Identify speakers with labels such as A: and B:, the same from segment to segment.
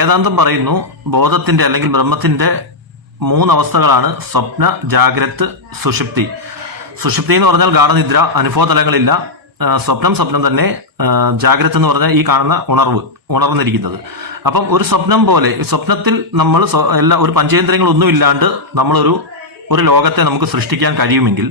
A: വേദാന്തം പറയുന്നു ബോധത്തിന്റെ അല്ലെങ്കിൽ ബ്രഹ്മത്തിന്റെ മൂന്നവസ്ഥകളാണ് സ്വപ്ന ജാഗ്രത് സുഷുപ്തി. സുഷുപ്തി എന്ന് പറഞ്ഞാൽ ഗാഠനിദ്ര അനുഭവതലങ്ങളില്ല. സ്വപ്നം സ്വപ്നം തന്നെ ജാഗ്രത എന്ന് പറഞ്ഞാൽ ഈ കാണുന്ന ഉണർവ് ഉണർന്നിരിക്കുന്നത്. അപ്പം ഒരു സ്വപ്നം പോലെ സ്വപ്നത്തിൽ നമ്മൾ എല്ലാ ഒരു പഞ്ചേന്ദ്രിയങ്ങളൊന്നും ഇല്ലാണ്ട് നമ്മളൊരു ഒരു ലോകത്തെ നമുക്ക് സൃഷ്ടിക്കാൻ കഴിയുമെങ്കിൽ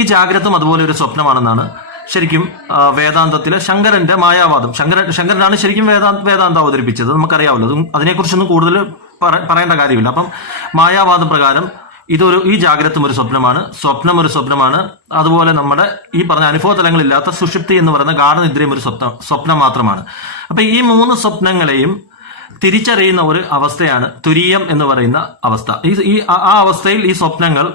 A: ഈ ജാഗ്രതം അതുപോലെ ഒരു സ്വപ്നമാണെന്നാണ് ശരിക്കും വേദാന്തത്തിൽ ശങ്കരന്റെ മായാവാദം. ശങ്കരൻ ശങ്കരനാണ് ശരിക്കും വേദാന്ത വേദാന്തം അവതരിപ്പിച്ചത്. നമുക്കറിയാമല്ലോ അതും അതിനെക്കുറിച്ചൊന്നും കൂടുതൽ പറ- പറയേണ്ട കാര്യമില്ല. അപ്പം മായാവാദം പ്രകാരം ഇതൊരു ഈ ജാഗ്രതും ഒരു സ്വപ്നമാണ്. സ്വപ്നം ഒരു സ്വപ്നമാണ്. അതുപോലെ നമ്മുടെ ഈ പറഞ്ഞ അനുഭവ തലങ്ങളില്ലാത്ത സുഷുപ്തി എന്ന് പറയുന്ന ഗാഠനിദ്രയും ഒരു സ്വപ്നം സ്വപ്നം മാത്രമാണ്. അപ്പൊ ഈ മൂന്ന് സ്വപ്നങ്ങളെയും തിരിച്ചറിയുന്ന ഒരു അവസ്ഥയാണ് തുരീയം എന്ന് പറയുന്ന അവസ്ഥ. ഈ ആ- അവസ്ഥയിൽ ഈ സ്വപ്നങ്ങൾ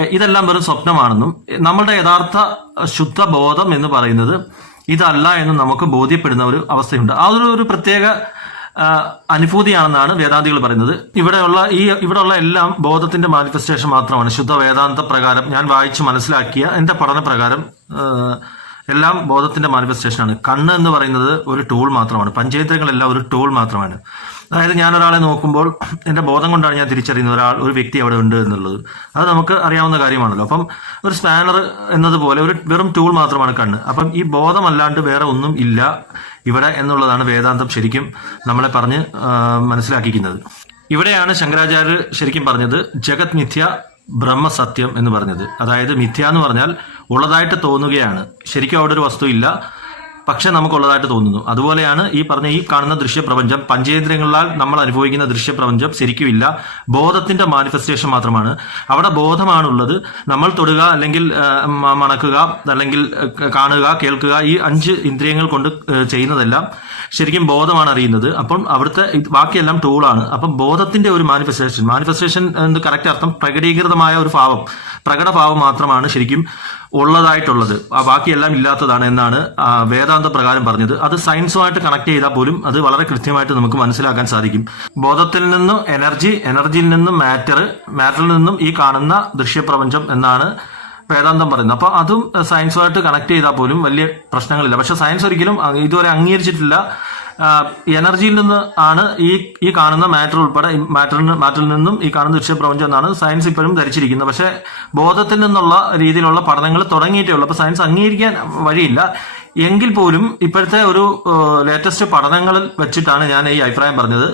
A: ഇതെല്ലാം വെറും സ്വപ്നമാണെന്നും നമ്മളുടെ യഥാർത്ഥ ശുദ്ധ ബോധം എന്ന് പറയുന്നത് ഇതല്ല എന്ന് നമുക്ക് ബോധ്യപ്പെടുന്ന ഒരു അവസ്ഥയുണ്ട്. ആ ഒരു ഒരു പ്രത്യേക അനുഭൂതിയാണെന്നാണ് വേദാന്തികൾ പറയുന്നത്. ഇവിടെയുള്ള ഈ ഇവിടെയുള്ള എല്ലാം ബോധത്തിന്റെ മാനിഫെസ്റ്റേഷൻ മാത്രമാണ്. ശുദ്ധ വേദാന്ത പ്രകാരം ഞാൻ വായിച്ച് മനസ്സിലാക്കിയ എന്റെ പഠന പ്രകാരം എല്ലാം ബോധത്തിന്റെ മാനിഫെസ്റ്റേഷനാണ്. കണ്ണ് എന്ന് പറയുന്നത് ഒരു ടൂൾ മാത്രമാണ്. പഞ്ചേന്ദ്രങ്ങളെല്ലാം ഒരു ടൂൾ മാത്രമാണ്. അതായത് ഞാൻ ഒരാളെ നോക്കുമ്പോൾ എന്റെ ബോധം കൊണ്ടാണ് ഞാൻ തിരിച്ചറിയുന്നത് ഒരാൾ ഒരു വ്യക്തി അവിടെ ഉണ്ട് എന്നുള്ളത്. അത് നമുക്ക് അറിയാവുന്ന കാര്യമാണല്ലോ. അപ്പം ഒരു സ്പാനർ എന്നതുപോലെ ഒരു വെറും ടൂൾ മാത്രമാണ് കണ്ണ്. അപ്പം ഈ ബോധമല്ലാണ്ട് വേറെ ഒന്നും ഇല്ല ഇവിടെ എന്നുള്ളതാണ് വേദാന്തം ശരിക്കും നമ്മളെ പറഞ്ഞ് മനസ്സിലാക്കിക്കുന്നത്. ഇവിടെയാണ് ശങ്കരാചാര്യർ ശരിക്കും പറഞ്ഞത് ജഗത് മിഥ്യ ബ്രഹ്മസത്യം എന്ന് പറഞ്ഞത്. അതായത് മിഥ്യ എന്ന് പറഞ്ഞാൽ ഉള്ളതായിട്ട് തോന്നുകയാണ്. ശരിക്കും അവിടെ ഒരു വസ്തു ഇല്ല. പക്ഷെ നമുക്കുള്ളതായിട്ട് തോന്നുന്നു. അതുപോലെയാണ് ഈ പറഞ്ഞ ഈ കാണുന്ന ദൃശ്യപ്രപഞ്ചം. പഞ്ചേന്ദ്രിയങ്ങളാൽ നമ്മൾ അനുഭവിക്കുന്ന ദൃശ്യപ്രപഞ്ചം ശരിക്കുമില്ല. ബോധത്തിന്റെ മാനിഫെസ്റ്റേഷൻ മാത്രമാണ്. അവിടെ ബോധമാണുള്ളത്. നമ്മൾ തൊടുക അല്ലെങ്കിൽ മണക്കുക അല്ലെങ്കിൽ കാണുക കേൾക്കുക ഈ അഞ്ച് ഇന്ദ്രിയങ്ങൾ കൊണ്ട് ചെയ്യുന്നതെല്ലാം ശരിക്കും ബോധമാണ് അറിയുന്നത്. അപ്പം അവിടുത്തെ ബാക്കിയെല്ലാം ടൂളാണ്. അപ്പം ബോധത്തിന്റെ ഒരു മാനിഫെസ്റ്റേഷൻ. മാനിഫെസ്റ്റേഷൻ എന്ന് കറക്റ്റ് അർത്ഥം പ്രകടീകൃതമായ ഒരു ഭാവം. പ്രകടഭാവം മാത്രമാണ് ശരിക്കും ഉള്ളതായിട്ടുള്ളത്. ബാക്കിയെല്ലാം ഇല്ലാത്തതാണ് എന്നാണ് വേദാന്ത പ്രകാരം പറഞ്ഞത്. അത് സയൻസുമായിട്ട് കണക്ട് ചെയ്താൽ പോലും അത് വളരെ കൃത്യമായിട്ട് നമുക്ക് മനസ്സിലാക്കാൻ സാധിക്കും. ബോധത്തിൽ നിന്നും എനർജി എനർജിയിൽ നിന്നും മാറ്റർ മാറ്ററിൽ നിന്നും ഈ കാണുന്ന ദൃശ്യപ്രപഞ്ചം എന്നാണ് വേദാന്തം പറയുന്നത്. അപ്പോൾ അതും സയൻസുമായിട്ട് കണക്ട് ചെയ്താൽ പോലും വലിയ പ്രശ്നങ്ങളില്ല. പക്ഷെ സയൻസ് ഒരിക്കലും ഇതുവരെ അംഗീകരിച്ചിട്ടില്ല. എനർജിയിൽ നിന്ന് ആണ് ഈ ഈ കാണുന്ന മാറ്റർ ഉൾപ്പെടെ മാറ്ററിന് മാറ്ററിൽ നിന്നും ഈ കാണുന്ന ദൃശ്യപ്രപഞ്ചം എന്നാണ് സയൻസ് ഇപ്പോഴും ധരിച്ചിരിക്കുന്നത്. പക്ഷേ ബോധത്തിൽ നിന്നുള്ള രീതിയിലുള്ള പഠനങ്ങൾ തുടങ്ങിയിട്ടേ ഉള്ളൂ. അപ്പോൾ സയൻസ് അംഗീകരിക്കാൻ വഴിയില്ല. എങ്കിൽ പോലും ഇപ്പോഴത്തെ ഒരു ലേറ്റസ്റ്റ് പഠനങ്ങളിൽ വെച്ചിട്ടാണ് ഞാൻ ഈ അഭിപ്രായം പറഞ്ഞത്.